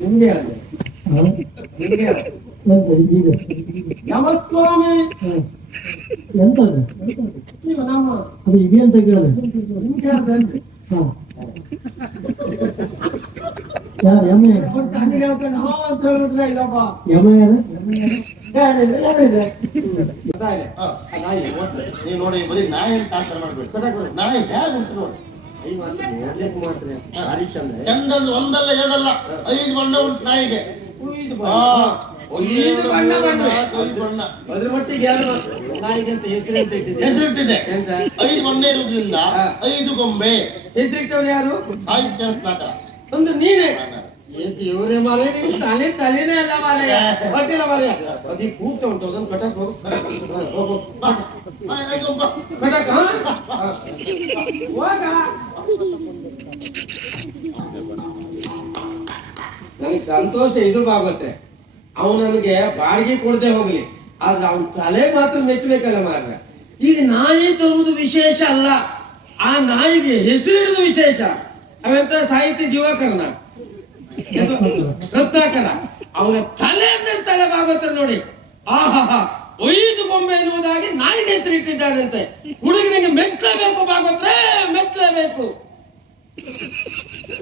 ನಿಮ್ಗೆ ಯಮಸ್ವಾಮಿ ಎಂತದ ನೀವು ನಮ್ಮ ಅದು ಇದೆ ಅಂತ ಕೇಳಿದೆ. ನಿಮ್ಗೆ ಹೇಳ್ತೇನೆ ಯಾರು ಯಮ ಕಣ್ಣಿಗೆ ಹೇಳ್ಕೊಂಡು ಹಾ ಅಂತ ಹೇಳ್ಬಿಟ್ರೆ ಇಲ್ಲಪ್ಪ ಯಮ ಯಾರು? ನೀವು ನೋಡಿ ಬರೀ ನಾಯಿ ತಾಸರ ಮಾಡ್ಬೇಕು. ನಾಯಿ ಹೇಗೆ ಉಂಟು ನೋಡಿ, ಚಂದ ಅಂದ್ರೆ ಒಂದಲ್ಲ ಎರಡಲ್ಲ 5 ಬಣ್ಣ ಉಂಟು ನಾಯಿಗೆ. ಬಣ್ಣ ಅದ್ರ ಮಟ್ಟಿಗೆ ನಾಯಿಗೆ ಅಂತ ಹೆಸರಿಟ್ಟಿದೆ. 5 ಬಣ್ಣ ಇರುವುದ್ರಿಂದ 5 ಗೊಂಬೆ. ಹೆಸರಿಟ್ಟವ್ರು ಯಾರು? ಸಾಹಿತ್ಯ ರತ್ನಾಕರ. ಅಂದ್ರೆ ನೀನೇ ಇವರೇ ಮಾರೇ ತಲೆ ತಲೆನೇ ಅಲ್ಲ ಮಾರಯ್ಯ, ಹೊಟ್ಟಿಲ್ಲ ಮಾರಯ್ಯ. ಅದಿ ಕೂತ ಉಂಟು ಅದನ್ನು ಕಟಕ್ ಹೋಗು ಕಟಕ್ ಹೋಗ. ನನಗೆ ಸಂತೋಷ ಇದು ಬಾಗುತ್ತೆ, ಅವನು ನನಗೆ ಬಾಡಿಗೆ ಕೊಡದೆ ಹೋಗ್ಲಿ, ಆದ್ರೆ ಅವನ ತಲೆ ಮಾತ್ರ ಮೆಚ್ಚಬೇಕಲ್ಲ ಮಾರ್ರೆ. ಈಗ ನಾಯಿ ತರುವುದು ವಿಶೇಷ ಅಲ್ಲ, ಆ ನಾಯಿಗೆ ಹೆಸರಿಡುವುದು ವಿಶೇಷ. ಅವೆಂತ ಸಾಹಿತ್ಯ ದಿವಾಕರನ ರತ್ನಾಕರ, ಅವನ ತಲೆ ಅಂದ್ರೆ ತಲೆ ಬಾಗುತ್ತೆ ನೋಡಿ. ಆಹಾ 5 ಗೊಂಬೆ ಎನ್ನುವುದಾಗಿ ನಾಯಿಗೆ ಹೆಸರಿಟ್ಟಿದ್ದಾನಂತೆ. ಹುಡುಗನಿಗೆ ಮೆಚ್ಚಲೇಬೇಕು ಬಾಗೋತ್ರೆ, ಮೆಚ್ಚಲೇಬೇಕು.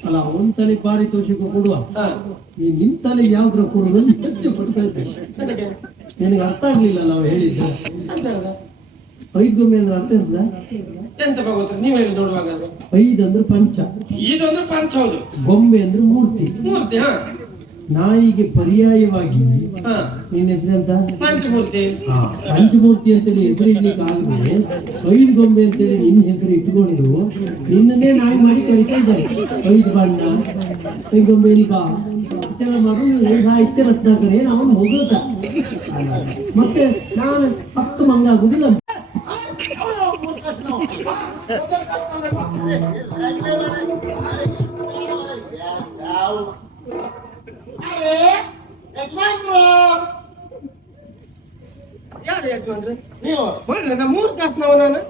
ಅಲ್ಲ ಅವನ್ ತಲೆ ಪಾರಿತೋಷಿಕ ಕೊಡುವ, ಈ ನಿನ್ ತಲೆ ಯಾವ್ದ್ರ ಕೊಡುದು ಹೆಚ್ಚು ಕೊಡ್ತಾ ಇದ್ದೇನೆ. ನಿನಗೆ ಅರ್ಥ ಆಗ್ಲಿಲ್ಲ ನಾವು ಹೇಳಿದ್ದು. 5 ಗೊಂಬೆ ಅಂದ್ರೆ ಅರ್ಥ ಎಂತ ಎಂತ ಬಾಗೋತ್ರೆ ನೀವ್ ಹೇಳಿ ನೋಡುವಾಗ. 5 ಅಂದ್ರೆ ಪಂಚ, ಇದೊಂದು ಪಂಚ, ಹೌದು. ಗೊಂಬೆ ಅಂದ್ರೆ ಮೂರ್ತಿ. ಮೂರ್ತಿ ನಾಯಿಗೆ ಪರ್ಯಾಯವಾಗಿ ನಿನ್ನ ಹೆಸರೆಂತ? ಪಂಚಮೂರ್ತಿ. ಪಂಚಮೂರ್ತಿ ಅಂತೇಳಿ ಹೆಸರು ಇಡ್ಲಿಕ್ಕೆ ಆಗದೆ 5 ಗೊಂಬೆ ಅಂತೇಳಿ ನಿನ್ನ ಹೆಸರು ಇಟ್ಕೊಂಡು ನಿನ್ನನ್ನೇ ನಾಯಿ ಮಾಡಿ ಕರಿತಾ ಇದ್ದಾರೆ. 5 ಬಣ್ಣ 5 ಗೊಂಬೆ ಇಲ್ಲಿ ಬಾ ಇಷ್ಟೆಲ್ಲ ಮಾಡೋದು ಸಾಹಿತ್ಯ ರತ್ನಾಕರ. ಏನು ಅವನು ಹೋಗುತ್ತ ಮತ್ತೆ ನಾನು 10 ಮಂಗ ಆಗುದಿಲ್ಲ. ಯಾರು ಯಜಮಾನ್ರೆ? ನೀವು ಮೂರ್ ಕಾಸ್ನವ ನಾನು.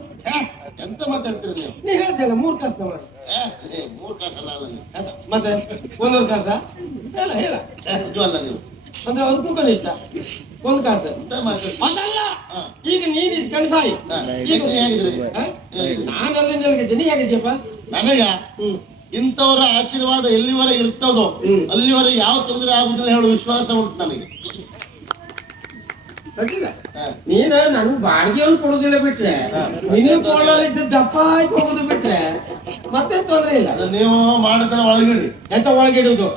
ಎಂತ ಮಾತಾಡ್ತೀರಿ ನೀವು? ನೀ ಹೇಳ್ತಿಯಲ್ಲ 3 ಕಾಸ್ನವ. 3 ಕಾಸಲ್ಲ ಮತ್ತೆ 1 ಕಾಸ ಹೇಳ ಹೇಳ. ನಿಜವಲ್ಲ ನೀವು ಅಂದ್ರೆ ಅದಕ್ಕೂ ಕನಿಷ್ಠ 1 ಕಾಸು ಅದಲ್ಲ. ಈಗ ನೀನ್ ಇದು ಕಣಸಾಯಿ, ಈಗ ನಾನು ಅಲ್ಲಿಂದ ನೀ ಹೇಗಿದ್ದೀಯಪ್ಪ? ನನಗ ಇಂಥವರ ಆಶೀರ್ವಾದ ಎಲ್ಲಿವರೆಗೆ ಇರ್ತದೋ ಅಲ್ಲಿವರೆಗೆ ಯಾವ ತೊಂದರೆ ಆಗುದಿಲ್ಲ ಹೇಳುವ ವಿಶ್ವಾಸ ಉಂಟು ನನಗೆ. ನೀನು ನನ್ಗೆ ಬಾಡಿಗೆಯನ್ನು ಕೊಡುದಿಲ್ಲ ಬಿಟ್ರೆ, ನಿನ್ನ ಕೊಡಲಿದ್ದ ದಪ್ಪ ಆಯ್ತು ಹೋಗುದು ಬಿಟ್ರೆ ಮತ್ತೆ ತೊಂದ್ರೆ ಇಲ್ಲ. ನೀವು ಮಾಡಿದ್ರೆ ಒಳಗಿಡಿ. ಎಂತ ಒಳಗಿಡುದು?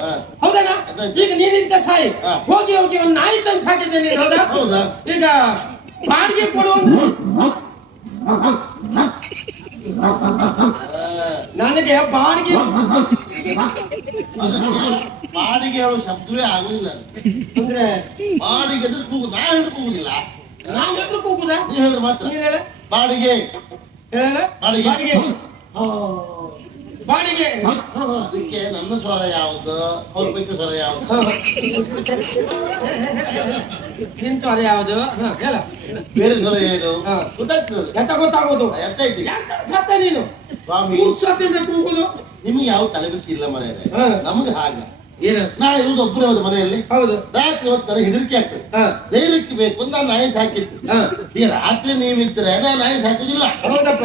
ಹೌದಾ? ಈಗ ನೀನ್ ಇದಕ್ಕೆ ಸಾಯಿ ಹೋಗಿ ಹೋಗಿ ಒಂದು ನಾಯಿ ತಂದು ಸಾಕಿದ್ದೇನೆ. ಹೌದಾ? ಈಗ ಬಾಡಿಗೆ ಕೊಡುವಂದ್ರೆ ನನಗೆ ಬಾಡಿಗೆ ಬಾಡಿಗೆ ಹೇಳೋ ಶಬ್ದವೇ ಆಗುದಿಲ್ಲ. ಅಂದ್ರೆ ಬಾಡಿಗೆ ಎದುರು ಕೂಗುದು, ನಾನು ಹೇಳಿದ್ರೆ ಕೂಗುದಿಲ್ಲ. ನಾನು ಹೇಳಿದ್ರು ಕೂಗುದ? ನೀವು ಹೇಳಿದ್ರೆ ಮಾತ್ರ. ನೀನ್ ಹೇಳ ಬಾಡಿಗೆ ಹೇಳ ಬಾಡಿಗೆ ಬಾಡಿಗೆ. ಅದಕ್ಕೆ ನನ್ನ ಸ್ವರ ಯಾವುದು, ಅವ್ರ ಬಗ್ಗೆ ಸ್ವರ ಯಾವುದು, ನಿನ್ ಸ್ವರ ಯಾವುದು ಹೇಳ, ಬೇರೆ ಸ್ವರ ಏನು ಗೊತ್ತಾಗ್ತದೆ. ಎಂತ ಗೊತ್ತಾಗೋದು? ಎಂತ ಐತಿ ಸತ್ತ ನೀನು ಸ್ವಾಮಿ ಸತ್ತಿಂದ ಕೂಗುದು. ನಿಮ್ಗೆ ಯಾವ ತಲೆ ಬಿಸಿ ಇಲ್ಲ ಮನೆಯಲ್ಲಿ, ನಮ್ಗೆ ಹಾಗೆ. ಏನು ನಾ ಇರುವುದು ಒಬ್ಬರೇ ಹೋದ ಮನೆಯಲ್ಲಿ. ಹೌದು. ರಾತ್ರಿ ಹೊತ್ತು ನನಗೆ ಹೆದರಿಕೆ ಆಗ್ತದೆ. ಧೈರ್ಯಕ್ಕೆ ಬೇಕು ಅಂತ ನಾಯಿ ಸಾಕಿತ್ತು. ಈಗ ರಾತ್ರಿ ನೀವಿದ್ರೆ ನಾ ನಾಯಿ ಸಾಕುದಿಲ್ಲ. ಹೌದಪ್ಪ.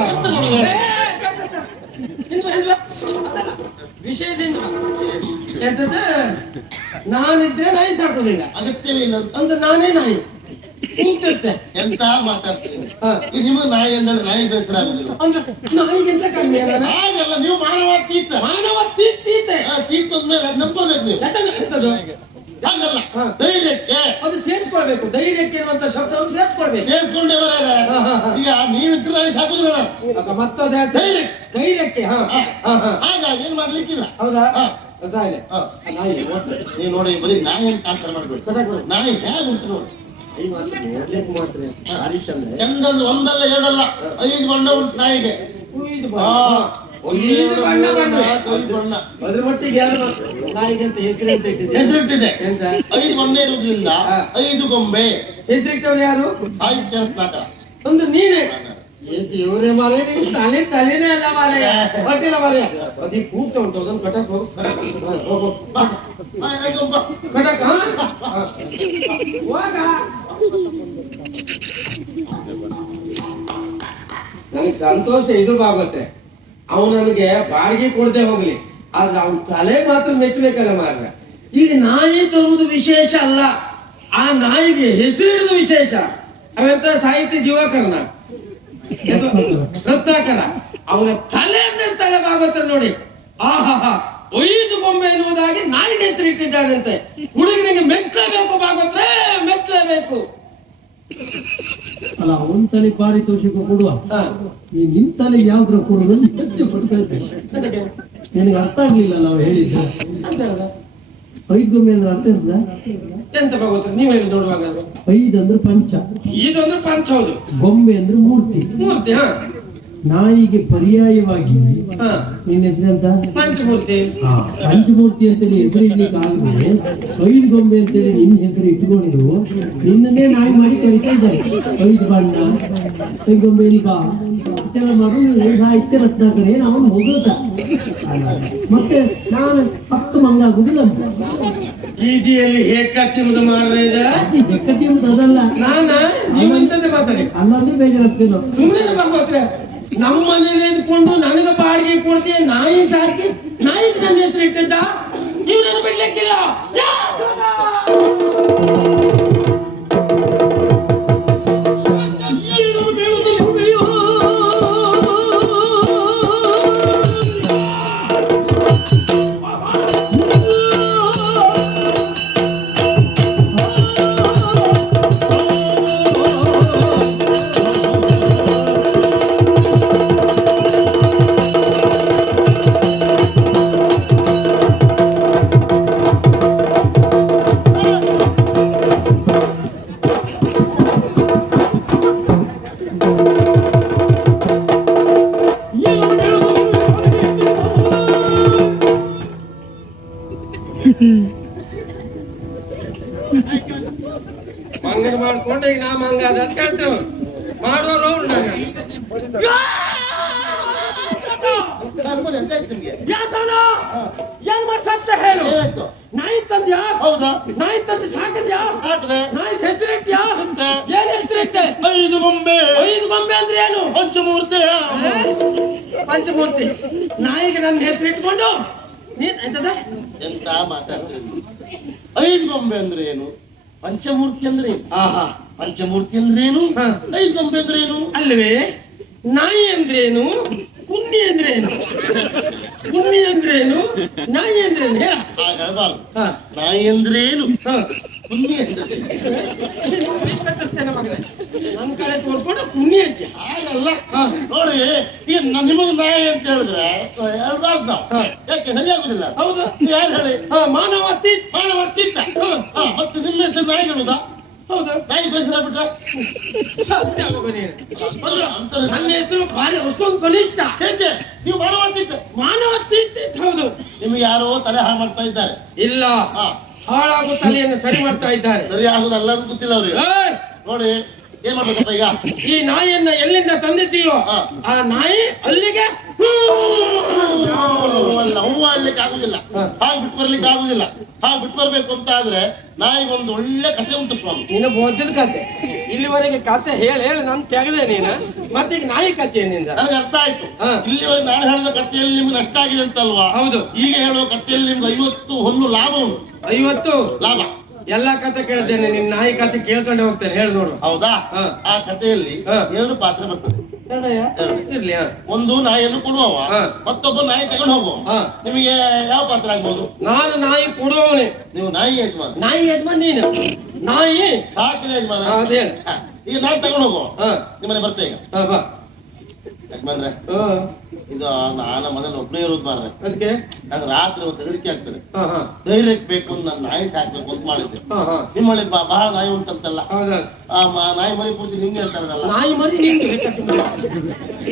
ವಿಷಯದಿಂದ ಎಂತದ ನಾನಿದ್ರೆ ನಾಯಿ ಸಾಕುದಿಲ್ಲ, ಅಗತ್ಯವೇ ಇಲ್ಲ ಅಂತ ನಾನೇ ನಾಯಿ ಕೂಗ್ತಿರ್ತೆ. ಎಂತ ಮಾತಾಡ್ತೀನಿ ನಿಮಗೆ ನಾಯಿ ಅಂದ್ರೆ ನಾಯಿ ಬೇಸರ ಆಗುದಿಲ್ಲ ಅಂದ್ರೆ ನಾಯಿಗಿಂತ ಕಡಿಮೆ ಹಾಗಲ್ಲ. ನೀವು ಮಾನವ ತೀತ, ಮಾನವ ತೀತೆ ತೀತಂದ್ಮೇಲೆ ನಂಬಬೇಕು ನೀವು. ಎಂತದು ಹಾಗಲ್ಲ, ಧೈರ್ಯಕ್ಕೆ ಅದು ಸೇರಿಸ್ಕೊಳ್ಬೇಕು. ಧೈರ್ಯಕ್ಕೆ ಇರುವಂತ ಶಬ್ದವನ್ನು ಸೇರಿಸ್ಕೊಳ್ಬೇಕು. ಸೇರಿಸ್ಕೊಂಡೇ ಈಗ ನೀವಿದ್ರೆ ನಾಯಿ ಸಾಕುದಿಲ್ಲ. ಮತ್ತದ ಧೈರ್ಯಕ್ಕೆ ಹಾಗಾಗಿ ಏನ್ ಮಾಡ್ಲಿಕ್ಕಿಲ್ಲ. ಹೌದಾ? ನೀವು ನೋಡಿ ಬರೀ ನಾಯಿ ಅಂತ ಆಸರ ಮಾಡ್ಬೇಕು. ನಾಯಿ ಹೇಗೆ ಉಂಟು ನೋಡಿ, ಚಂದ ಅಂದ್ರೆ ಒಂದಲ್ಲ ಎರಡಲ್ಲ 5 ಬಣ್ಣ ಉಂಟು ನಾಯಿಗೆ. ಬಣ್ಣ ಅದ್ರ ಮಟ್ಟಿಗೆ ನಾಯಿಗೆ ಅಂತ ಹೆಸರಿಟ್ಟಿದೆ. 5 ಬಣ್ಣ ಇರುವುದ್ರಿಂದ 5 ಗೊಂಬೆ. ಹೆಸರಿಟ್ಟವ್ರು ಯಾರು? ಸಾಹಿತ್ಯ ರತ್ನಾಕರ. ಅಂದ್ರೆ ನೀನೇ ಏ ದೇವ್ರೆ ಮಾರೇ ನಿನ್ ತಲೆನೇ ಅಲ್ಲ ಮಾರಯ್ಯ ಹೊಟ್ಟಿಲ್ಲ ಮಾರಯ್ಯ ಅದಿ ಕೂಗ್ತಾ ಉಂಟು ಅದನ್ನ ಕಟಕ್ ಹೋಗು ಹೋಗು ಕಟಕ್ ಹೋಗ ನನಗೆ ಸಂತೋಷ ಇದು ಭಾಗವತ್ರೆ ಅವನು ನನಗೆ ಬಾಡಿಗೆ ಕೊಡದೆ ಹೋಗ್ಲಿ ಆದ್ರೆ ಅವನ ತಲೆ ಮಾತ್ರ ಮೆಚ್ಚಬೇಕಲ್ಲ ಮಾರ್ರೆ. ಈಗ ನಾಯಿ ತರುವುದು ವಿಶೇಷ ಅಲ್ಲ, ಆ ನಾಯಿಗೆ ಹೆಸರಿಡುವುದು ವಿಶೇಷ. ಅವೆಂತ ಸಾಹಿತ್ಯ ದಿವಾಕರನ ರತ್ನಾಕರ ಅವನ ತಲೆ ಅಂದ್ರೆ ತಲೆ ಭಾಗವತ ನೋಡಿ. ಆಹಾ 5 ಗೊಂಬೆ ಎನ್ನುವುದಾಗಿ ನಾಯಿಗೆ ಹೆಸರು ಇಟ್ಟಿದ್ದಾನಂತೆ. ಹುಡುಗನಿಗೆ ಮೆಚ್ಚಲೇಬೇಕು ಭಾಗವತ್ರೆ, ಮೆಚ್ಚಲೇಬೇಕು. ಅಲ್ಲ ಅವನ್ ತಲೆ ಪಾರಿತೋಷಿಕ ಕೊಡುವ, ಈ ನಿನ್ ತಲೆ ಯಾವ್ದ್ರ ಕೊಡುದು ಹೆಚ್ಚು ಪಡ್ತಾ ಇದ್ದೇನೆ. ನಿನಗೆ ಅರ್ಥ ಆಗ್ಲಿಲ್ಲ ನಾವು ಹೇಳಿದ್ದು. 5 ಗೊಂಬೆ ಅಂದ್ರೆ ಅರ್ಥ ಇರ್ತದ ಎಂತ ಭಾಗವತ ನೀವು ಹೇಳಿ ನೋಡುವಾಗ. 5 ಅಂದ್ರೆ ಪಂಚ, ಇದೊಂದ್ರೆ ಪಂಚ ಹೌದು, ಗೊಂಬೆ ಅಂದ್ರೆ ಮೂರ್ತಿ. ಮೂರ್ತಿ ನಾಯಿಗೆ ಪರ್ಯಾಯವಾಗಿ ಹಾ ನಿನ್ನ ಹೆಸರಂತ ಪಂಚಮೂರ್ತಿ. ಪಂಚಮೂರ್ತಿ ಅಂತೇಳಿ ಹೆಸರು ಇಡ್ಲಿಕ್ಕೆ ಆಗದೆ 5 ಗೊಂಬೆ ಅಂತೇಳಿ ನಿನ್ನ ಹೆಸರು ಇಟ್ಕೊಂಡು ನಿನ್ನನ್ನೇ ನಾಯಿ ಮಾಡಿ ಕರಿತಾ ಇದ್ದಾರೆ. 5 ಬಣ್ಣ, 5 ಗೊಂಬೆಲಿ ಬಾ ಇತ್ತೆಲ್ಲ ಮಾಡಿ ಸಾಹಿತ್ಯ ರತ್ನಾಕರೇ ಅವನು ಹೋಗುತ್ತ. ಮತ್ತೆ ನಾನು 10 ಮಂಗ ಆಗುದಿಲ್ಲ ಅಂತ ಈದಿಯಲ್ಲಿ ಹೇಕತ್ತಿಂಬುದು ಮಾರ್ರೆ ಇದೆ. ಹೆಕ್ಕತಿ ಎಂಬುದು ಅದಲ್ಲ, ನೀವು ಇಂಥದ್ದೇ ಮಾತಾಡಿ ಅಲ್ಲಂದ್ರೆ ಬೇಜಾರಾಗ್ತೇನೋ. ಸುಮ್ಮನೆ ಭಾಗವತ್ರೆ ನಮ್ಮ ಮನೇಲಿ ಇದ್ಕೊಂಡು ನನಗೆ ಬಾಡಿಗೆ ಕೊಡ್ತೀಯ, ನಾಯಿ ಸಾಕಿ ನಾಯಿಗೆ ನನ್ನ ಹೆಸರು ಇಟ್ಟಿದ್ದ, ಇವ್ರನ್ನ ಬಿಡ್ಲಿಕ್ಕಿಲ್ಲ. ಮಂಗನ ಮಾಡ್ಕೊಂಡು ಈಗ ನಾ ಮಂಗ ಅದ ಅಂತ ಹೇಳ್ತೇವೆ, ಮಾಡೋರು ಅವ್ರು ನಂಗೆ. ಏನ್ ಮಾಡ್ಸ ಹೇಳು. ನಾಯಿ ತಂದ್ಯಾ? ಹೌದಾ? ನಾಯಿ ತಂದು ಸಾಕಿದ್ಯಾ? ನಾಯಿ ಹೆಸರಿಟ್ಯಾ? ಏನ್ ಹೆಸರಿಟ್ಟೆ? 5 ಗೊಂಬೆ. 5 ಗೊಂಬೆ ಅಂದ್ರೆ ಏನು? ಪಂಚಮೂರ್ತಿ. ಪಂಚಮೂರ್ತಿ. ನಾಯಿಗೆ ನನ್ನ ಹೆಸರು ಇಟ್ಕೊಂಡು ನೀನ್ ಎಂತದ ಎಂತ ಮಾತಾಡ್ತೀವಿ? 5 ಗೊಂಬೆ ಅಂದ್ರೆ ಏನು, ಪಂಚಮೂರ್ತಿ ಅಂದ್ರೆ ಏನು? ಆಹಾ, ಪಂಚಮೂರ್ತಿ ಅಂದ್ರೆ ಏನು, 5 ಗೊಂಬೆ ಅಂದ್ರೆ ಏನು? ಅಲ್ವೇ? ನಾಯಿ ಅಂದ್ರೇನು, ಕುನ್ನಿ ಅಂದ್ರೇನು? ಕುನ್ನಿ ಅಂದ್ರೇನು, ನಾಯಿ ಅಂದ್ರೇನು ಹೇಳ. ಹಾಗಲ್ಬಾರ್ದು. ನಾಯಿ ಅಂದ್ರೇನು, ಕುನ್ನಿ ಅಂದ್ರೆ ನನ್ ಕಡೆ ತೋರ್ಸ್ಕೊಂಡು ಕುನ್ನಿ ಅಂತ ಹಾಗಲ್ಲ. ನೋಡಿ ಈಗ ನಿಮಗ್ ನಾಯಿ ಅಂತ ಹೇಳಿದ್ರೆ ಹೇಳ್ಬಾರ್ದು ನಾವು. ಯಾಕೆ ಸರಿಯಾಗುದಿಲ್ಲ. ಹೌದು, ನೀವು ಯಾರು ಹೇಳಿ? ಮಾನವತ್ತಿ. ಮಾನವತ್ತಿತ್ತ. ಮತ್ತೆ ನಿಮ್ಮ ಹೆಸರು ನಾಯಿ ಹೇಳುದಾ? ಹೌದು, ನಾಯಿ ಬೇಸರಾಗ್ಬಿಟ್ರೆ ಸತ್ಯ ಮಗ ನೀನು. ನನ್ನ ಹೆಸರು ಭಾರಿ ಅಷ್ಟೊಂದು ಕನಿಷ್ಠ. ಚೇಚೆ, ನೀವು ಮಾನವತ್ತಿತ್ತ. ಮಾನವತ್ತಿ ಅಂತ ಹೌದು. ನಿಮ್ಗೆ ಯಾರೋ ತಲೆ ಹಾಳು ಮಾಡ್ತಾ ಇದ್ದಾರೆ. ಇಲ್ಲ, ಹಾಳಾಗೋ ತಲೆಯನ್ನು ಸರಿ ಮಾಡ್ತಾ ಇದ್ದಾರೆ. ಸರಿ ಆಗುದಲ್ಲ ಅಂತ ಗೊತ್ತಿಲ್ಲ ಅವ್ರಿಗೆ. ನೋಡಿ ಏನ್ ಮಾಡ್ಬೇಕಪ್ಪ ಈಗ? ಈ ನಾಯಿಯನ್ನ ಎಲ್ಲಿಂದ ತಂದಿದ್ದೀಯೋ ಆ ನಾಯಿ ಅಲ್ಲಿಗೆ ಹೂವು ಅಲ್ಲಿಕ್ಕೆ ಆಗುದಿಲ್ಲ, ಹಾಗೆ ಬಿಟ್ಟು ಬರ್ಲಿಕ್ಕೆ ಆಗುದಿಲ್ಲ. ಹಾಗೆ ಬಿಟ್ಟು ಬರ್ಬೇಕು ಅಂತ ಆದ್ರೆ ನಾಯಿ ಒಂದು ಒಳ್ಳೆ ಕಥೆ ಉಂಟು ಸ್ವಾಮಿ. ನೀನು ಬೋಧದ ಕತೆ ಇಲ್ಲಿವರೆಗೆ ಕತೆ ಹೇಳಿ ಹೇಳಿ ನಾನು ತೆಗೆದೆ ನೀನು, ಮತ್ತೆ ಈಗ ನಾಯಿ ಕತೆ ನಿಂದ ನನಗೆ ಅರ್ಥ ಆಯ್ತು. ಇಲ್ಲಿವರೆಗೆ ನಾನು ಹೇಳಿದ ಕಥೆಯಲ್ಲಿ ನಿಮ್ಗೆ ನಷ್ಟ ಆಗಿದೆ ಅಂತಲ್ವಾ? ಹೌದು. ಈಗ ಹೇಳುವ ಕಥೆಯಲ್ಲಿ ನಿಮ್ಗೆ 50 ಹೊನ್ನು ಲಾಭ ಉಂಟು. 50 ಲಾಭ. ಎಲ್ಲಾ ಕತೆ ಕೇಳ್ತೇನೆ, ನಿನ್ ನಾಯಿ ಕತೆ ಕೇಳ್ಕೊಂಡೆ ಹೋಗ್ತೇನೆ. ಹೇಳಿ ನೋಡು. ಹೌದಾ? ಆ ಕಥೆಯಲ್ಲಿ 2 ಪಾತ್ರ ಬರ್ತದೆ. ಇರ್ಲಿ. ಒಂದು ನಾಯಿಯನ್ನು ಕೊಡುವವ, ಮತ್ತೊಬ್ಬ ನಾಯಿ ತಗೊಂಡು ಹೋಗುವ. ನಿಮಗೆ ಯಾವ ಪಾತ್ರ ಆಗ್ಬೋದು? ನಾನು ನಾಯಿ ಕೊಡುವವನೇ. ನೀವು ನಾಯಿ ಯಜಮಾನ. ನಾಯಿ ಯಜಮಾನ್ ನೀನು. ನಾಯಿ ಸಾಕಿದ ಯಜಮಾನ. ಅದೇ ಈಗ ನಾಯಿ ತಗೊಂಡು ಹೋಗುವ. ನಿಮ್ಮನೆ ಬರ್ತೆ ಈಗ. ಬಾ ಯಜಮಾನ್ರೆ, ಇದು ನಾನು ಮನೇಲಿ ಒಬ್ಬನೇ ಇರೋದು ಮಾರ್ರೆ. ಅದಕ್ಕೆ ನಂಗೆ ರಾತ್ರಿ ಒಂದು ಹೆದರಿಕೆ ಆಗ್ತದೆ. ಧೈರ್ಯಕ್ಕೆ ಬೇಕು ಅಂತ ನಾನು ನಾಯಿ ಸಾಕ್ಬೇಕು ಅಂತ ಮಾಡಿದ್ದೆ. ನಿಮ್ಮಲ್ಲಿ ಬಹಳ ನಾಯಿ ಉಂಟಂತಲ್ಲ, ನಾಯಿ ಮರಿ ಪೂರ್ತಿ ನಿಮ್ಗೆ ಹೇಳ್ತಾರಲ್ಲ. ನಾಯಿ ಮರಿ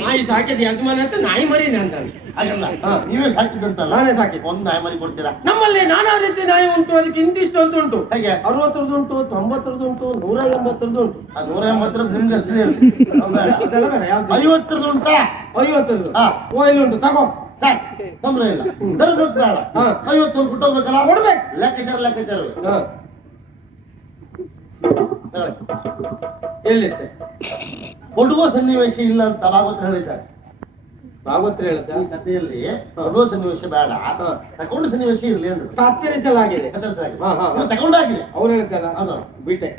ನಾಯಿ ಸಾಕಿದ ಯಜಮಾನ ಅಂತ ನಾಯಿ ಮರಿ ಅಂತ ಹಾಗಲ್ಲ, ನೀವೇ ಸಾಕಿದಂತಲ್ಲ. ನಾನೇ ಸಾಕಿದ್ದು. ಒಂದು ನಾಯಿ ಮರಿ ಕೊಡ್ತೀರಾ? ನಮ್ಮಲ್ಲಿ ನಾನಾ ರೀತಿ ನಾಯಿ ಉಂಟು. ಉಂಟು, ಅದಕ್ಕೆ ಇಂತಿಷ್ಟು ಅಂತ ಉಂಟು. ಹೇಗೆ 60 ಉಂಟು, 90 ಉಂಟು, 180 ಉಂಟು. ಆ 180 ನಿಮ್ಗೆ ಅದೆಲ್ಲ ಬೇಡ, ಯಾವ್ದು 50 ಉಂಟಾ? 50. ಹಾ. ಓ ಇಲ್ಲಿ ಉಂಟು, ತಗೋ. ಸಾಕು, ತೊಂದ್ರೆ ಇಲ್ಲ. ತರಬೇಕು ಬೇಡ. ಹಾ. 50 ಕೊಟ್ಟೋಗ್ಬೇಕಲ್ಲ, ಕೊಡ್ಬೇಕು. ಲೆಕ್ಕಾಚಾರ ಹಾ. ಎಲ್ಲಿತ್ತೆ ಕೊಡುವ ಸನ್ನಿವೇಶ ಇಲ್ಲ ಅಂತ ಭಾಗವತ ಹೇಳಿದ್ದಾರೆ. ಭಾಗವತರು ಹೇಳ್ದ ಈ ಕಥೆಯಲ್ಲಿ ಕೊಡುವ ಸನ್ನಿವೇಶ ಬೇಡ, ತಗೊಂಡ ಸನ್ನಿವೇಶ ಇರ್ಲಿ ಅಂದ್ರೆ ಕತ್ತರಿಸಲಾಗಿದೆ. ತಗೊಂಡಾಗಿದೆ ಅವ್ರು ಹೇಳ್ತಲ್ಲ ಅದು ಬಿಟ್ಟೆ.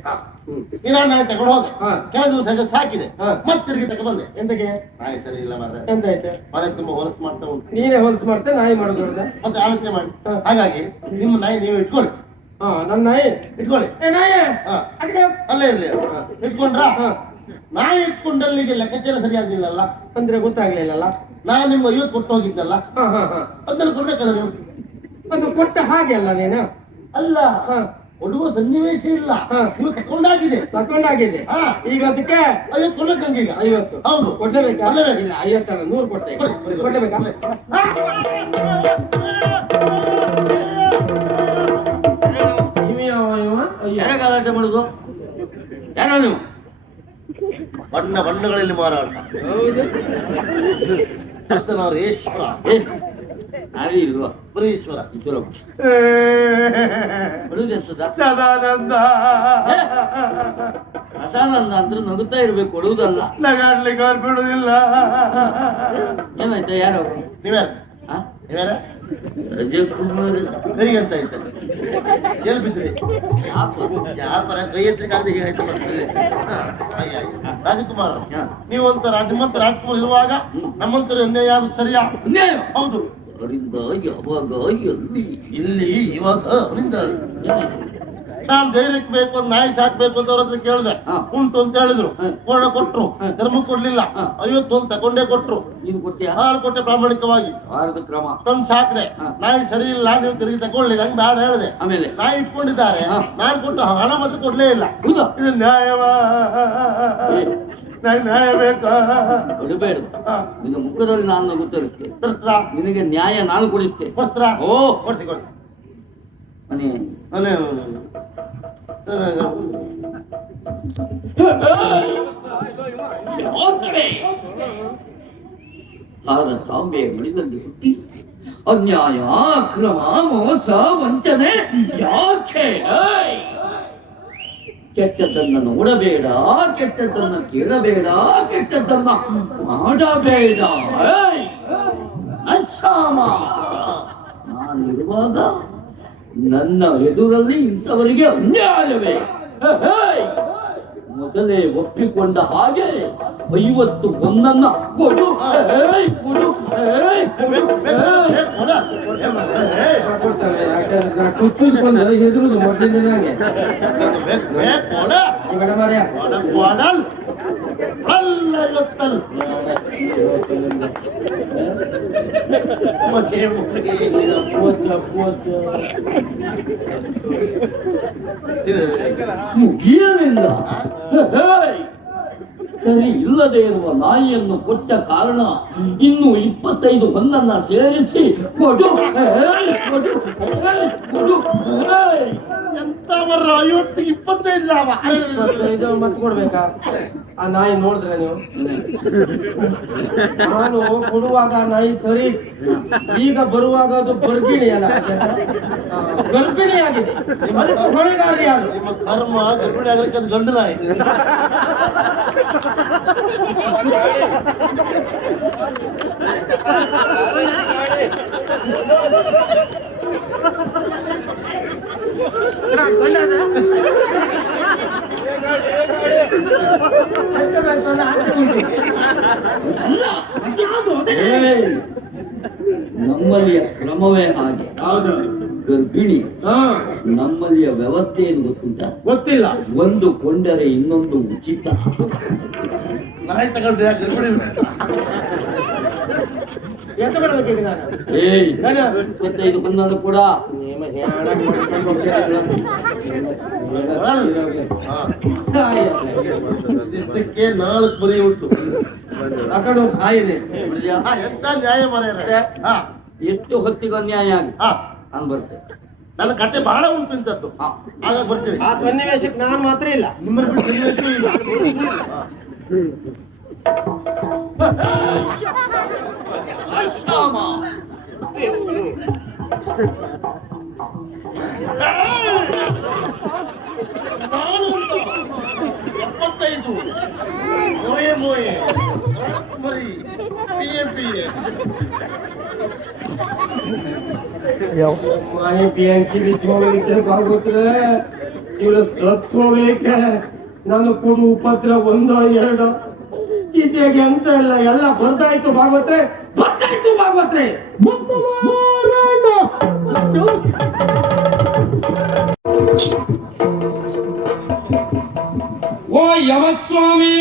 ಇಲ್ಲ ನಾಯಿ ತಗೊಂಡು ಹೋದೆ, ಹಾ. ಕೆಲ ದಿವಸ ಸಾಕಿದೆ, ಹಾ. ಮತ್ತೆ ತಿರುಗಿ ತಗೊಂಡ್ಬಂದೆ. ಎಂತಕ್ಕೆ ನಾಯಿ ಸರಿ ಇಲ್ಲ ಮಾರ್ರೆ, ಎಂತಾಯ್ತು? ಮನೆ ತುಂಬಾ ಹೊಲಸು ಮಾಡ್ತಾ ಉಂಟು, ನೀನೇ ಹೊಲಸು ಮಾಡ್ತೆ, ನಾಯಿ ಮಾಡೋದು ಹೊಡ್ದ? ಮತ್ತೆ ಆಲೋಚನೆ ಮಾಡಿ. ಹಾ. ಹಾಗಾಗಿ ನಿಮ್ಮ ನಾಯಿ ನೀವು ಇಟ್ಕೊಳ್ಳಿ, ಹಾ, ನನ್ನ ನಾಯಿ ಇಟ್ಕೊಳ್ಳಿ. ಏ ನಾಯಿ ಹಾ. ಆ ಕಡೆ ಹೋಗು. ಅಲ್ಲೇ ಇರ್ಲಿ, ಇಟ್ಕೊಂಡ್ರ ಹಾ. ನಾಯಿ ಇಟ್ಕೊಂಡಲ್ಲಿಗೆ ಲೆಕ್ಕಾಚಾರ ಸರಿಯಾಗಿಲ್ಲಲ್ಲ. ಅಂದ್ರೆ ಗೊತ್ತಾಗ್ಲಿಲ್ಲಲ್ಲ. ನಾನು ನಿಮ್ಗೆ 50 ಕೊಟ್ಟು ಹೋಗಿದ್ದಲ್ಲ, ಹಾ ಹಾ ಹಾ ಅದನ್ನ ಕೊಡ್ಬೇಕಲ್ಲ ನೀವು. ಅದು ಕೊಟ್ಟ ಹಾಗೆ ಅಲ್ಲ ನೀನು. ಅಲ್ಲ, ಹಾ. ಕೊಡುವ ಸನ್ನಿವೇಶ ಇಲ್ಲ, ಹಾ. ನೀವು ತಕೊಂಡಾಗಿದೆ. ತಕೊಂಡಾಗಿದೆ. ಹಾ. ಈಗ ಅದಕ್ಕೆ 50 ಕೊಡ್ಬೇಕಂಗೀಗ. 50 ಹೌದು. ಕೊಡ್ಲೇಬೇಕಾ? ಕೊಡ್ಲೇಬೇಕು. ಇಲ್ಲ 50 ಅಲ್ಲ 100 ಕೊಡ್ತೇವೆ. ಕೊಡ್ಲೇಬೇಕಾ? ಯಾರ ಗಲಾಟೆ ಮಾಡುದು? ಯಾರೋ ನೀವು? ಬಣ್ಣ ಬಣ್ಣಗಳಲ್ಲಿ ಮಾರಾಟ ಹೌದು. ಈಶ್ವರ ಏ, ನಾವೇ ಇಲ್ವಾ? ಬರೀ ಈಶ್ವರ. ಈಶ್ವರ ಬರುದು ಎಷ್ಟದ? ಸದಾನಂದ ಅದಾನಂದ ಅಂದ್ರೆ ನಗುತ್ತಾ ಇರ್ಬೇಕು, ಕೊಡುವುದಲ್ಲ. ನಗಾಡ್ಲಿಕ್ಕೆ ಅವ್ರು ಬಿಡುದಿಲ್ಲ. ಏನಾಯ್ತಾ? ಯಾರು ನೀವ್ಯಾರ? ಆ? ನೀವ್ಯಾರ? ರಜಕುಮಾರ್ ಕೈಗಂತ ಆಯ್ತ, ಎಲ್ಲಿ ಬಿದ್ರಿ? ಯಾಪ? ಯಾಪರ ಕೈ ಎತ್ತಲಿಕ್ಕಾದ್ರೆ ಹೀಗೆ ಆಯ್ತು ಬರ್ತದೆ. ರಾಜಕುಮಾರ, ಹಾ. ನೀವಂತ ನಿಮ್ಮಂತ ರಾಜಕುಮಾರ್ ಇರುವಾಗ ನಮ್ಮಂತರು ಅನ್ಯಾಯ ಆಗುದು ಸರಿಯಾ? ಅನ್ಯಾಯ ಹೌದು. ಅವರಿಂದ ಯಾವಾಗ ಎಲ್ಲಿ ಇಲ್ಲಿ ಇವಾಗ ಅವನಿಂದ ಏನಾಯ್ತು? ನಾನ್ ಧೈರ್ಯಕ್ಕೆ ಬೇಕು ಅಂತ ನಾಯಿ ಸಾಕ್ಬೇಕು ಅಂತ ಅವ್ರ ಹತ್ರ ಕೇಳಿದೆ. ಹಾ. ಉಂಟು ಅಂತ ಹೇಳಿದ್ರು, ಕೊಟ್ರು. ಧರ್ಮ ಕೊಡ್ಲಿಲ್ಲ, 50 ತಕೊಂಡೇ ಕೊಟ್ರು. ನೀನು ಕೊಟ್ಟಿಯಾ? ಹಾಲು ಕೊಟ್ಟೆ ಪ್ರಾಮಾಣಿಕವಾಗಿ ಭಾರತ ಕ್ರಮ. ತಂದು ಸಾಕ್ದೆ. ಹಾ. ನಾಯಿ ಸರಿ ಇಲ್ಲ, ನೀವು ತಿರುಗಿ ತಗೊಳ್ಳಿ ನಂಗೆ ಬೇಡ ಹೇಳಿದೆ. ಆಮೇಲೆ ನಾಯಿ ಇಟ್ಕೊಂಡಿದ್ದಾರೆ, ಹಾ. ನಾನು ಕೊಟ್ಟು ಹಣ ಮಾತ್ರ ಕೊಡ್ಲೇ ಇಲ್ಲ. ಹೌದಾ? ಇದು ನ್ಯಾಯವಾ? ನಂಗೆ ನ್ಯಾಯ ಬೇಕಾ? ಕೊಡಬೇಡ. ಹಾ. ನಿನ್ನ ಮುಖದಲ್ಲಿ ನಾನು ನಗುತ್ತರಿಸ್ತೇನೆ. ತರ್ಸ್ರಾ? ನಿನಗೆ ನ್ಯಾಯ ನಾನು ಕೊಡಿಸ್ತೇನೆ. ಕೊಡ್ಸ್ರಾ? ಓ ಕೊಡ್ಸಿ ಕೊಡ್ಸಿ. ಮನೆ ಅಲ್ಲೇ ಭಾರತಾಂಬೆಯ ಮಡಿದಲ್ಲಿ ಹುಟ್ಟಿ ಅನ್ಯಾಯ, ಅಕ್ರಮ, ಮೋಸ, ವಂಚನೆ ಯಾಕೆ? ಕೆಟ್ಟದ್ದನ್ನ ನೋಡಬೇಡ, ಕೆಟ್ಟದ್ದನ್ನ ಕೇಳಬೇಡ, ಕೆಟ್ಟದ್ದನ್ನ ಮಾಡಬೇಡ. ಅಸ್ಸಾಮ ನಾನಿರುವಾಗ ನನ್ನ ಎದುರಲ್ಲಿ ಇಂಥವರಿಗೆ ಅನ್ಯಾಯವೇ? ಮೊದಲೇ ಒಪ್ಪಿಕೊಂಡ ಹಾಗೆ 50 ಒಂದನ್ನ ಕೊಡು. ಕೊಡು, ಕೊಡ್ತಾನೆ. ಯಾಕಂದ್ರೆ ನಾ ಕುಚ್ಚೂರು ಬಂದ್ರೆ ಎದುರುದು ಮೊದಲಿಂದ ನಂಗೆ ಇವಡ ಮಾರ್ಯ ಮುಗಿಯಲಿಲ್ಲ. ಸರಿ ಇಲ್ಲದೆ ಇರುವ ನಾಯಿಯನ್ನು ಕೊಟ್ಟ ಕಾರಣ ಇನ್ನು 25 ಹೊನ್ನನ್ನ ಸೇರಿಸಿ ಕೊಡು. ಕೊಡು, ಕೊಡು. ಎಂತವರ 50 25 ಲಾಭ. 25 ಮತ್ತೆ ಕೊಡ್ಬೇಕಾ? ಆ ನಾಯಿ ನೋಡಿದ್ರೆ ನೀವು, ನಾನು ಕೊಡುವಾಗ ಆ ನಾಯಿ ಸರಿ, ಈಗ ಬರುವಾಗ ಅದು ಗರ್ಭಿಣಿ ಅಲ್ಲ, ಗರ್ಭಿಣಿ ಆಗಿದೆ. ಅದಕ್ಕೆ ಹೊಣೆಗಾರ ಯಾರು? ನಿಮ್ಮ ಕರ್ಮ ಗರ್ಭಿಣಿ ಆಗಲಿಕ್ಕೆ ಅದು ಗಂಡು ನಾಯಿ. ನಮ್ಮಲ್ಲಿಯ ಕ್ರಮವೇ ಹಾಗೆ. ಹೌದು. ಗರ್ಭಿಣಿ ಹಾ, ನಮ್ಮಲ್ಲಿಯ ವ್ಯವಸ್ಥೆ ಏನು ಗೊತ್ತುಂಟ? ಗೊತ್ತಿಲ್ಲ. ಒಂದು ಕೊಂಡರೆ ಇನ್ನೊಂದು ಉಚಿತ. ನಾಯಿ ತಗೊಂಡ್ರೆ ಯಾಕೆ ಗರ್ಭಿಣಿ? ಎಂತ ಮಾಡ್ಬೇಕೀಗ ನಾನು? 25 ಹೊನ್ನನ್ನು ಕೂಡ ನಿಮ್ಮ ಹ್ಯಾಡ ಮಾಡ್ಕೊಂಡು ಹೋಗ್ತೀರಲ್ಲ. ಇದಕ್ಕೆ 4 ಮರಿ ಉಂಟು. ತಕೊಂಡು ಸಾಯಿದೆ. ಎಂತ ನ್ಯಾಯ ಮರೆಯರೆ. ಎಷ್ಟು ಹೊತ್ತಿಗೆ ಅನ್ಯಾಯ ಆಗಿ ಹಾ, ನಾನು ಬರ್ತೇನೆ. ನನ್ನ ಕತೆ ಬಹಳ ಉಂಟು ಇಂಥದ್ದು ಹಾಗಾಗಿ ಬರ್ತೀನಿ. ಆ ಸನ್ನಿವೇಶಕ್ಕೆ ನಾನು ಮಾತ್ರ ಇಲ್ಲ. ನಿಮ್ಮನ್ನು ಬಿಟ್ಟು ಸನ್ನಿವೇಶ ಇಲ್ಲ. ನಾನು 75 ಮೋಯೆ ಮರಿ PMPA ಮನೆ ಬೆಂಕಿ ಬಿದ್ದು ಹೋಗ್ಲಿಕ್ಕೆ ಬಾಗೋತ್ರೆ ಇವ್ರು ಸತ್ತು ಹೋಗ್ಲಿಕ್ಕೆ ನನ್ನ ಕೊಡು ಉಪದ್ರ ಒಂದೋ ಎರಡೋ ಕಿಸೆಗೆ ಅಂತ ಇಲ್ಲ, ಎಲ್ಲ ಬರ್ದಾಯ್ತು ಭಾಗವತ್ರೆ, ಬರ್ದಾಯ್ತು ಭಾಗವತ್ರೆ. ಓ ಯಮಸ್ವಾಮಿ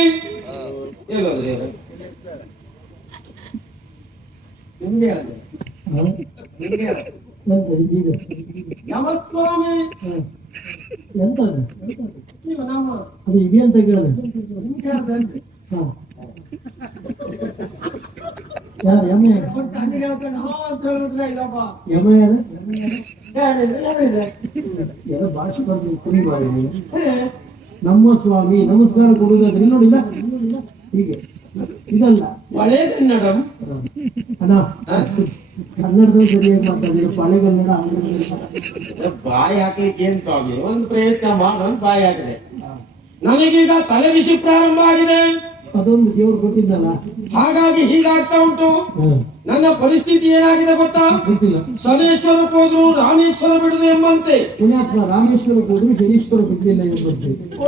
ಎಲ್ಲೋದ್ರಿ ನಿಮ್ಗೆ ಹೇಳಿದೆ ಯಮಸ್ವಾಮಿ ಎಂತದು ನೀವು ನಮ್ಮ ಅದು ಇದೆ ಅಂತ ಕೇಳಿದೆ. ನಿಮ್ಗೆ ಹೇಳ್ದೆ ಯಾರು ಎಮ್ಮೆ ತಂದಿಗೆ ಹೇಳ್ಕೊಂಡು ಹಾ ಅಂತ ಹೇಳ್ಬಿಟ್ರೆ ಇಲ್ಲಪ್ಪ. ಎಮ್ಮೆ ಯಾರು ಯಾರಿದೆ? ಏನೋ ಭಾಷೆ ಬರ್ತೀನಿ ಕುರಿ ಮಾಡಿ ನಮ್ಮ ಸ್ವಾಮಿ ನಮಸ್ಕಾರ ಕೊಡುವುದಾದ್ರೆ ಇಲ್ಲಿ ನೋಡಿಲ್ಲ ಹೀಗೆ ಇದಲ್ಲ ಒಳ್ಳೆ ಕನ್ನಡಂ ಅಣ್ಣ ಕನ್ನಡದಲ್ಲಿ ಸರಿಯಾಗಿ ಮಾತಾಡಿದ್ರು ಪಾಳೆಗನ್ನಡ ಬಾಯಿ ಹಾಕ್ಲಿಕ್ಕೆ ಏನ್ ಸ್ವಾಮಿ, ಒಂದು ಪ್ರಯತ್ನ ಮಾಡಿ ಬಾಯಿ ಹಾಕಿದೆ. ನನಗೀಗ ತಲೆ ಬಿಸಿ ಪ್ರಾರಂಭ ಆಗಿದೆ, ಅದೊಂದು ದೇವ್ರು ಕೊಟ್ಟಿದ್ದಲ್ಲ ಹಾಗಾಗಿ ಹೀಗಾಗ್ತಾ ಉಂಟು. ನನ್ನ ಪರಿಸ್ಥಿತಿ ಏನಾಗಿದೆ ಗೊತ್ತಾ? ಗೊತ್ತಿಲ್ಲ. ಸನೇಶ್ವರಕ್ಕೆ ಹೋದ್ರು ರಾಮೇಶ್ವರ ಬಿಡುದು ಎಂಬಂತೆ. ಪುಣ್ಯಾತ್ಮ ರಾಮೇಶ್ವರಕ್ಕೆ ಹೋದ್ರು ಶನೀಶ್ವರ ಬಿಡ್ಲಿಲ್ಲ ಎಂಬಂತೆ. ಓ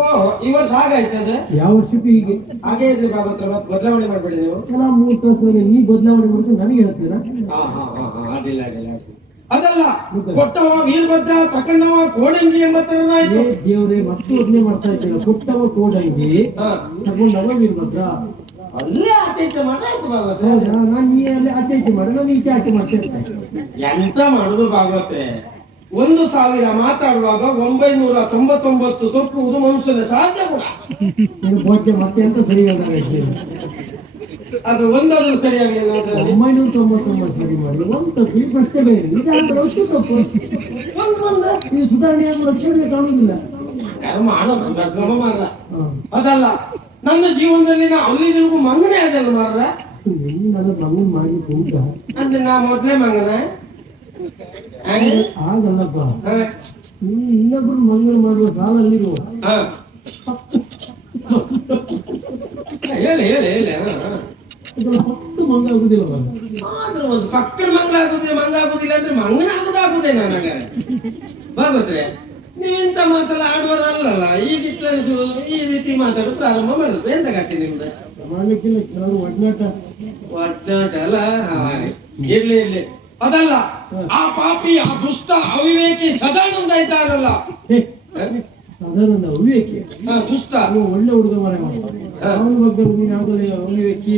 ಈ ವರ್ಷ ಹಾಗಾಯ್ತದೆ. ಯಾವ ವರ್ಷಕ್ಕೂ ಹೀಗೆ ಹಾಗೆ ಇದ್ರೆ ಬಾಬತ್ರ ಮತ್ತೆ ಬದಲಾವಣೆ ಮಾಡ್ಬೇಡಿ ನೀವು. ಕೆಲ 3 ವರ್ಷದಲ್ಲಿ ನೀ ಬದಲಾವಣೆ ಮಾಡ್ಕೊಂಡು ನನಗೆ ಹೇಳ್ತೀರಾ? ಅಡ್ಡಿಲ್ಲ ಅಡ್ಡಿಲ್ಲ ಅದಲ್ಲ, ಕೊಟ್ಟವ ವೀರಭದ್ರ ತಕೊಂಡವ ಕೋಡಂಗಿ ಎಂಬ ತರನಾಯ್ತು. ದೇವ್ರೆ ಮತ್ತೆ ಒಬ್ಬನೇ ಮಾಡ್ತಾ ಇದ್ದೀರ. ಕೊಟ್ಟವ ಕೋಡಂಗಿ ತಗೊಂಡವ ವೀರಭದ್ರ. ಅಲ್ಲೇ ಆಚೆ ಈಚೆ ಮಾಡ್ರಾಯ್ತು ಭಾಗವತ್ರೆ. ನಾನು ನೀ ಅಲ್ಲಿ ಆಚೆ ಈಚೆ ಮಾಡಿ ನಾನು ಈಚೆ ಆಚೆ ಮಾಡ್ತಾ ಇರ್ತೇನೆ. ಎಂತ ಮಾಡುದು ಭಾಗವತ್ರೆ, 1000 ಮಾತಾಡುವಾಗ 999 ತಪ್ಪುವುದು ಮನುಷ್ಯನ ಸಹಜ ಕೂಡ. ನೀನು ಭೋಜ್ಯ ಮತ್ತೆ ಅಂತ ಸರಿ ಹೇಳಿದ್ರೆ ಅದು ಒಂದಾದ್ರೂ ಸರಿಯಾಗಲಿಲ್ಲ. 999 ಸರಿ ಮಾಡಿ ಒಂದು ತಪ್ಪು ಈ ಪ್ರಶ್ನೆ ಬೇರೆ. ಈಗ ಅಂತ ಅಷ್ಟು ತಪ್ಪು ಈ ಸುಧಾರಣೆ ಆಗುವ ಲಕ್ಷಣವೇ ಕಾಣುವುದಿಲ್ಲ. ಯಾರು ಮಾಡೋದು ಶ್ರಮ ಮಾರ್ರ. ಅದಲ್ಲ, ನನ್ನ ಜೀವನದಲ್ಲಿ ನಾ ಅಲ್ಲಿಗೂ ಮಂಗನೇ ಅದಲ್ಲ ಮಾರ್ರ. ನನ್ನ ಮಗನ್ ಮಾಡಿ ಊಟ ಅಂದ್ರೆ ನಾ ಮೊದ್ಲೇ ಮಂಗನ ಆಗಲ್ಲಪ್ಪ. ಇನ್ನೊಬ್ಬರು ಮಂಗನ ಮಾಡುವ ಕಾಲಲ್ಲಿರುವ ಹೇಳಿ ಹೇಳಿ ಹೇಳಿ. ಹತ್ತು ಮಂಗ ಆಗುದಿಲ್ಲ. ಆದ್ರೂ ಒಂದು ಪಕ್ಕದ ಮಂಗ ಆಗುದಿಲ್ಲ ಅಂದ್ರೆ ಮಂಗನ ಆಗುದೇ ನನಗೆ ಭಾಗವತ್ರೆ. ನೀವೆಂತ ಮಾತಲ್ಲ ಆಡುವರಲ್ಲ, ಈಗಿಟ್ಲ ಈ ರೀತಿ ಮಾತಾಡೋದು ಪ್ರಾರಂಭ ಮಾಡಿದ್ರು. ಎಂತ ಗತಿ ನಿಮ್ದು? ಮಾಡ್ಲಿಕ್ಕಿಲ್ಲ ಕೆಲವರು ಒಡನಾಟ ಅಲ್ಲ. ಇರ್ಲಿ ಇರ್ಲಿ, ಅದಲ್ಲ. ಆ ಪಾಪಿ, ಆ ದುಷ್ಟ ಅವಿವೇಕಿ ಸದಾನಂದ ಇದ್ದಾರಲ್ಲ, ಸಾಧಾರಣ ಅವಿವೇಕಿ ದುಷ್ಟ ನೀವು ಒಳ್ಳೆ ಹುಡುಗ ಮನೆ ಮಾಡ್ತಾರೆ. ಅವನ ಬಗ್ಗೆ ನೀನು ಯಾವುದೇ ಅವಿವೇಕಿ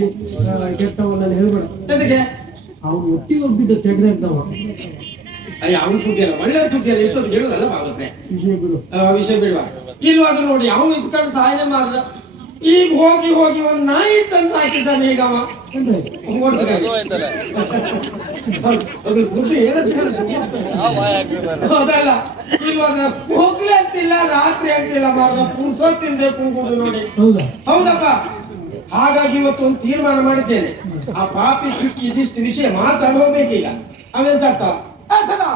ಕೆಟ್ಟವನ್ನೆಲ್ಲ ಹೇಳ್ಬೇಡ. ಅದಕ್ಕೆ ಅವನು ಒಟ್ಟಿಗೆ ಹೋಗ್ತಿದ್ದ ತೆಗೆದಾಗ್ದವ ಅಯ್ಯ ಅವನ ಸುದ್ದಿ ಅಲ್ಲ, ಒಳ್ಳೆ ಸುದ್ದಿ ಅಲ್ಲ, ಇಷ್ಟೊಂದು ಹೇಳುದಲ್ಲ ಭಾಗವತ್ರೆ. ವಿಷಯ ಬಿಡು. ವಿಷಯ ಬಿಡುವ. ಇಲ್ವಾದ್ರೂ ನೋಡಿ ಅವನು ಇದ್ಕೊಂಡು ಸಹಾಯ ಮಾಡ್ದ. ಈಗ ಹೋಗಿ ಹೋಗಿ ಒಂದ್ ನಾಯಿ ತಂದು ಸಾಕಿದ್ದಾನೆ ಈಗ ಅವ. ಹೌದಲ್ಲ, ಇಲ್ವಾದ್ರೆ ಹೋಗ್ಲಿ ಅಂತಿಲ್ಲ, ರಾತ್ರಿ ಅಂತಿಲ್ಲ, ಮಾರ್ಗ ಪುರ್ಸೊತ್ತಿಲ್ದೆ ಕೂಗುದು ನೋಡಿ. ಹೌದಪ್ಪ. ಹಾಗಾಗಿ ಇವತ್ತು ಒಂದು ತೀರ್ಮಾನ ಮಾಡಿದ್ದೇನೆ. ಆ ಪಾಪಿ ಸಿಕ್ಕಿ ಇದಿಷ್ಟು ವಿಷಯ ಮಾತಾಡಿ ಹೋಗ್ಬೇಕೀಗ. ಆಮೇಲೆ ಸತ್ತ ಸದಾ